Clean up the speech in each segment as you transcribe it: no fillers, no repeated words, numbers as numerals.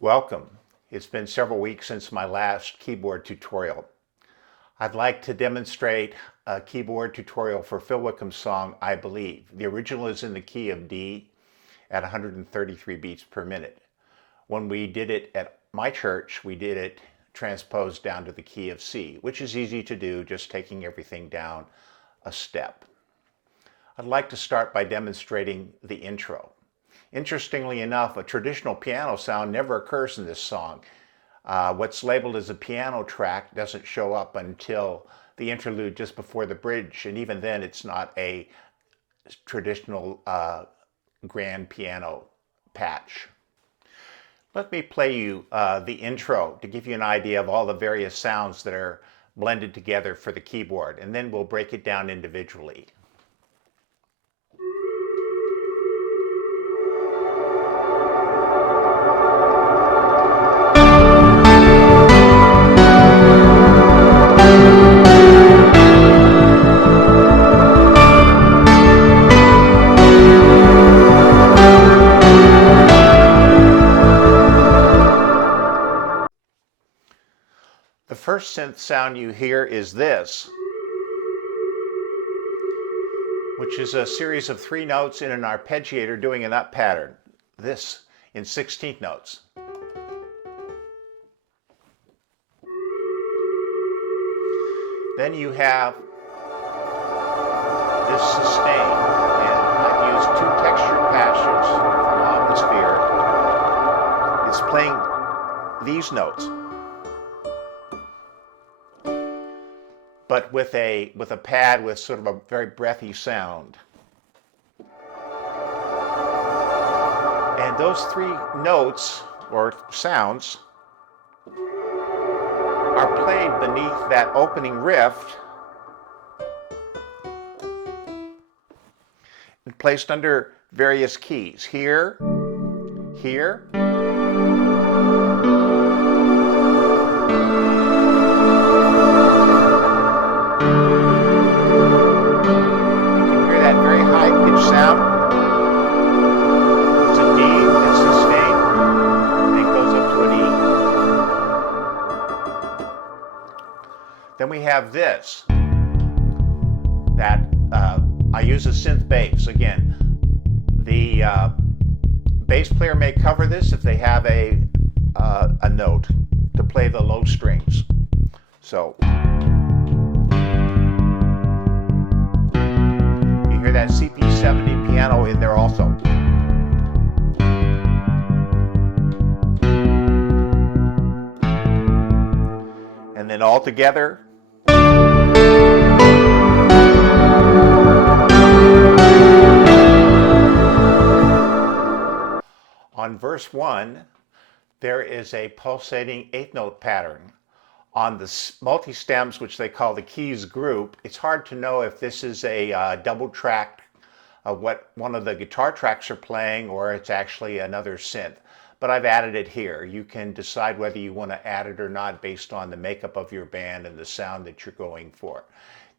Welcome. It's been several weeks since my last keyboard tutorial. I'd like to demonstrate a keyboard tutorial for Phil Wickham's song, I Believe. The original is in the key of D at 133 beats per minute. When we did it at my church, we did it transposed down to the key of C, which is easy to do, just taking everything down a step. I'd like to start by demonstrating the intro. Interestingly enough, a traditional piano sound never occurs in this song. What's labeled as a piano track doesn't show up until the interlude just before the bridge, and even then it's not a traditional grand piano patch. Let me play you the intro to give you an idea of all the various sounds that are blended together for the keyboard, and then we'll break it down individually. The first synth sound you hear is this, which is a series of 3 notes in an arpeggiator doing an up pattern. This in 16th notes. Then you have this sustain, and I've used 2 textured patches from Atmosphere. It's playing these notes, but with a pad with sort of a very breathy sound. And those 3 notes, or sounds, are played beneath that opening riff and placed under various keys. Here, here, sound. It's a D, it's sustained, and it goes up to an E. Then we have this, that I use a synth bass. Again, the bass player may cover this if they have a note to play the low strings. So that CP70 piano in there also. And then all together. On verse 1, there is a pulsating 8th note pattern. On the multi-stems, which they call the keys group, it's hard to know if this is a double track of what one of the guitar tracks are playing or it's actually another synth. But I've added it here. You can decide whether you want to add it or not based on the makeup of your band and the sound that you're going for.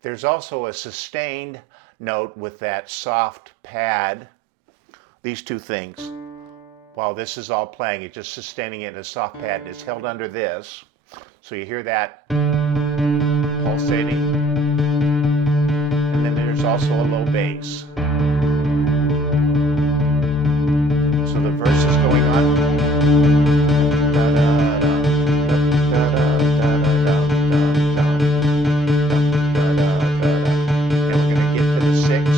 There's also a sustained note with that soft pad, these 2 things. While this is all playing, it's just sustaining it in a soft pad, and it's held under this. So you hear that pulsating, and then there's also a low bass. So the verse is going on. And we're going to get to the 6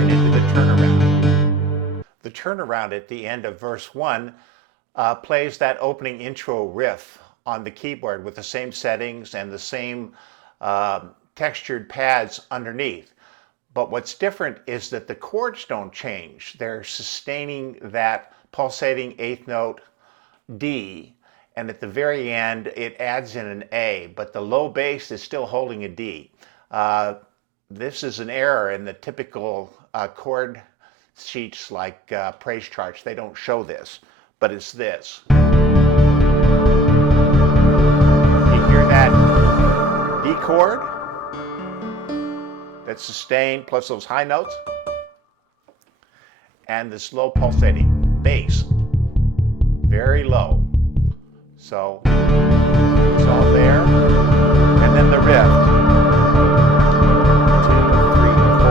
and into the turnaround. The turnaround at the end of verse 1 plays that opening intro riff on the keyboard with the same settings and the same textured pads underneath. But what's different is that the chords don't change. They're sustaining that pulsating 8th note D, and at the very end it adds in an A, but the low bass is still holding a D. This is an error in the typical chord sheets like praise charts. They don't show this. But it's this. You hear that D chord? That's sustained plus those high notes. And this low pulsating bass. very low. So it's all there. And then the riff. 2, 3, 4.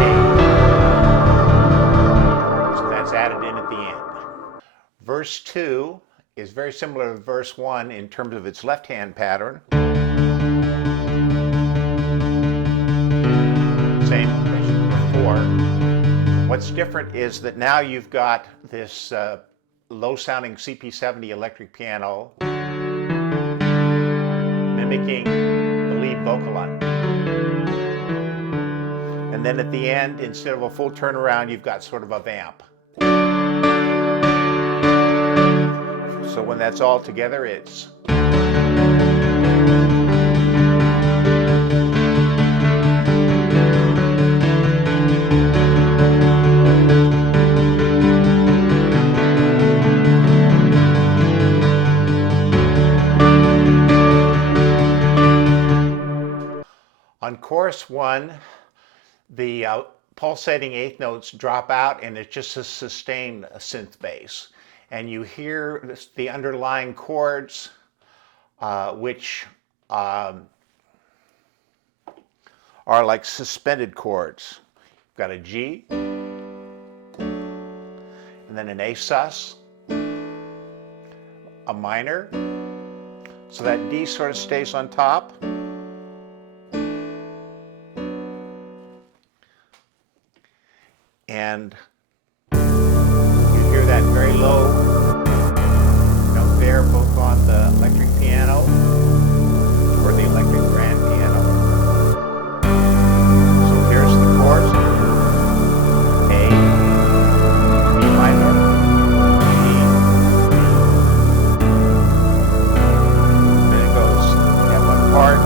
A. So that's added in at the end. Verse 2 is very similar to verse 1 in terms of its left-hand pattern. Same as before. What's different is that now you've got this low-sounding CP70 electric piano mimicking the lead vocal line. And then at the end, instead of a full turnaround, you've got sort of a vamp. So when that's all together, it's on chorus 1, the pulsating eighth notes drop out and it's just a sustained synth bass. And you hear the underlying chords, which are like suspended chords. You've got a G, and then an A sus, a minor, so that D sort of stays on top. And you hear that very low note there, both on the electric piano or the electric grand piano. So here's the chords: A, B minor, G. Then it goes at one part,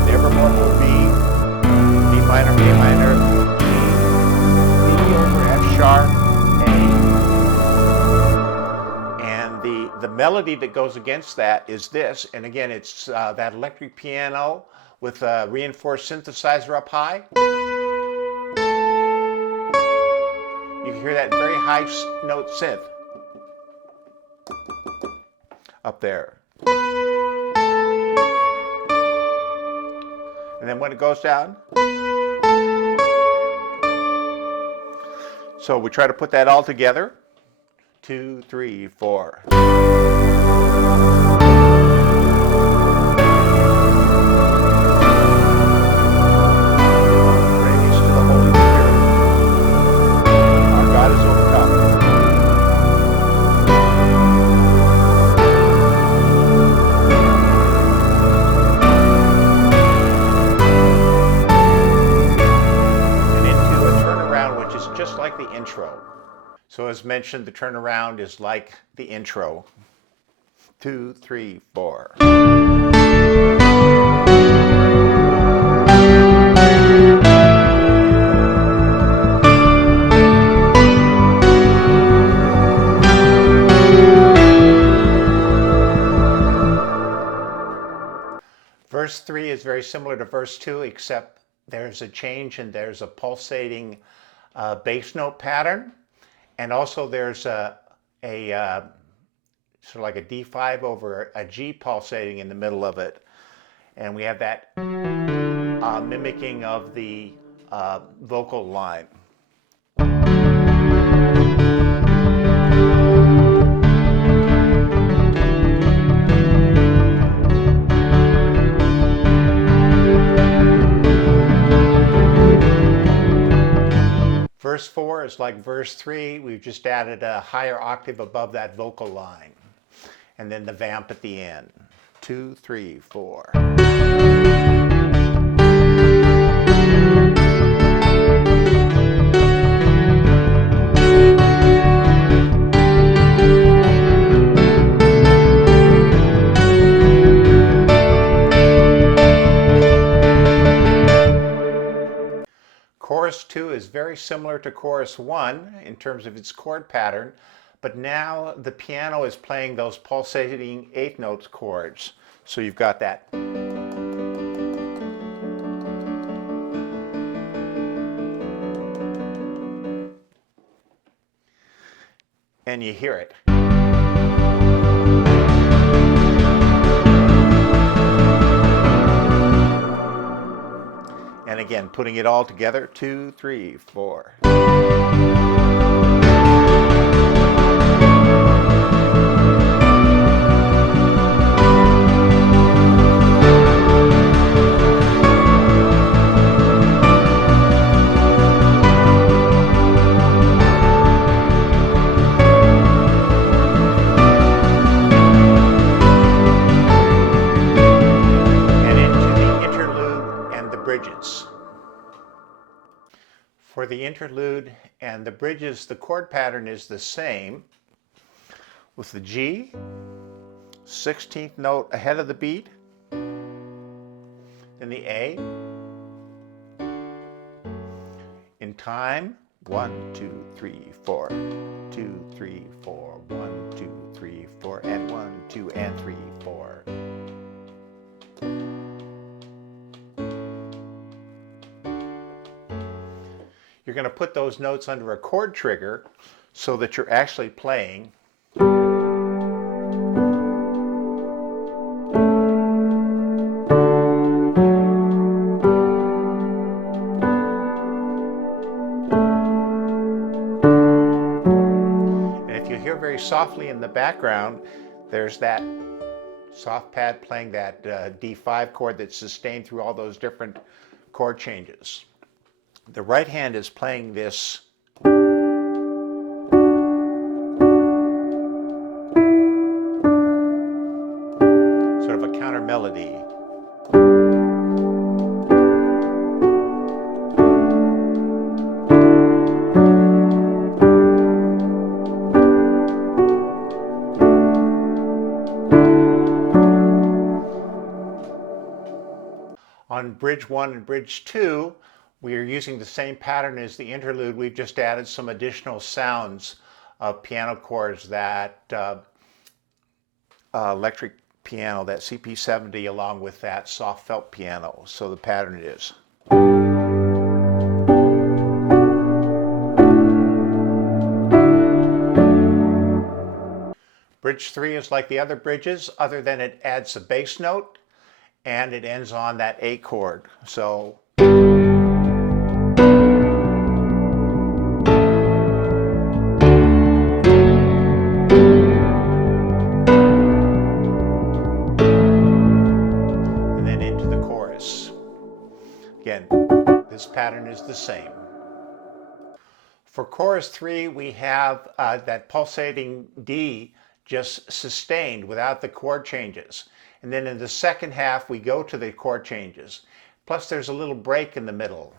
and evermore will be B minor, A minor, sharp, A, and the melody that goes against that is this, and again it's that electric piano with a reinforced synthesizer up high. You can hear that very high note synth up there. And then when it goes down, so we try to put that all together. 2, 3, 4. Praise to the Holy Spirit. Our God is overcome. And into a turnaround, which is just like the intro. So as mentioned, the turnaround is like the intro. 2, 3, 4. Verse 3 is very similar to verse 2, except there's a change and there's a pulsating bass note pattern. And also there's a sort of like a D5 over a G pulsating in the middle of it. And we have that mimicking of the vocal line. Verse 4 is like verse 3. We've just added a higher octave above that vocal line. And then the vamp at the end. 2, 3, 4. Chorus 2 is very similar to chorus 1 in terms of its chord pattern, but now the piano is playing those pulsating eighth notes chords. So you've got that. and you hear it. And again, putting it all together, 2, 3, 4. For the interlude and the bridges, the chord pattern is the same, with the G, 16th note ahead of the beat, then the A, in time, 1, 2, 3, 4, 2, 3, 4, 1, 2, 3, 4, and 1, 2, and 3, 4. You're going to put those notes under a chord trigger so that you're actually playing. And if you hear very softly in the background, there's that soft pad playing that D5 chord that's sustained through all those different chord changes. The right hand is playing this sort of a counter melody. On bridge 1 and bridge 2, we are using the same pattern as the interlude. We've just added some additional sounds of piano chords, that electric piano, that CP70, along with that soft felt piano. So the pattern is. Bridge 3 is like the other bridges, other than it adds a bass note and it ends on that A chord. So again, this pattern is the same. For chorus 3, we have that pulsating D just sustained without the chord changes. And then in the second half, we go to the chord changes. Plus, there's a little break in the middle.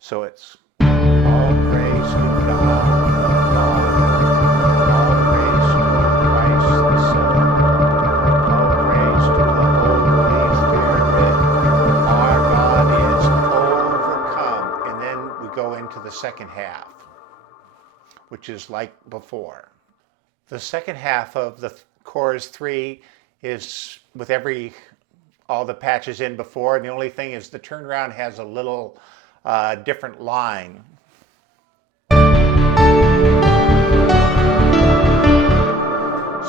So it's all praise to God, all praise to Christ the Son, all praise to the Holy Spirit. Our God is overcome. And then we go into the second half, which is like before. The second half of the chorus 3 is with all the patches in before, and the only thing is the turnaround has a little different line.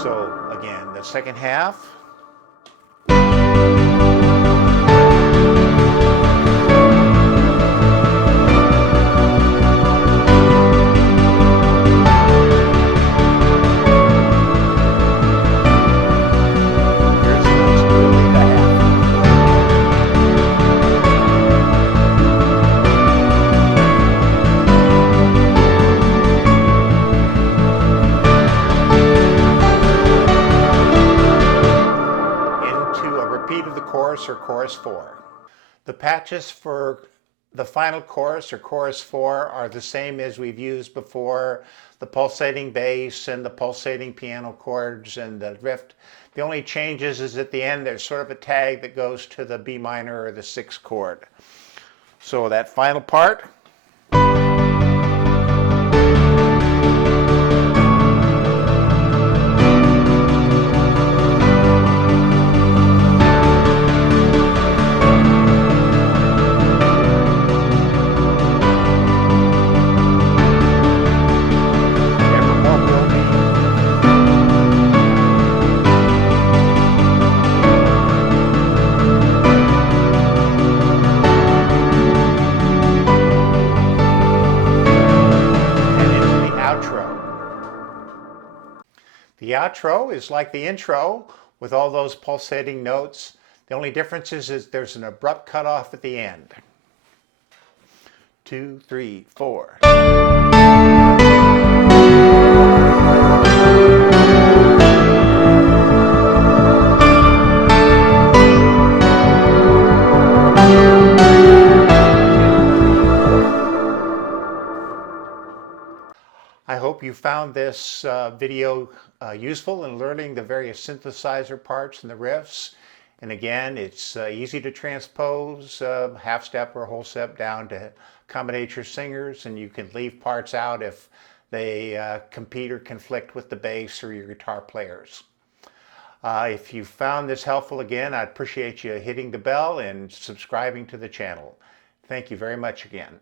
So again, the second half. Or chorus 4. The patches for the final chorus or chorus 4 are the same as we've used before, the pulsating bass and the pulsating piano chords and the riff. The only changes is at the end there's sort of a tag that goes to the B minor or the 6th chord. So that final part. The outro is like the intro with all those pulsating notes. The only difference is there's an abrupt cutoff at the end. 2, 3, 4. I hope you found this video useful in learning the various synthesizer parts and the riffs. And again, it's easy to transpose half step or whole step down to accommodate your singers, and you can leave parts out if they compete or conflict with the bass or your guitar players. If you found this helpful, again, I'd appreciate you hitting the bell and subscribing to the channel. Thank you very much again.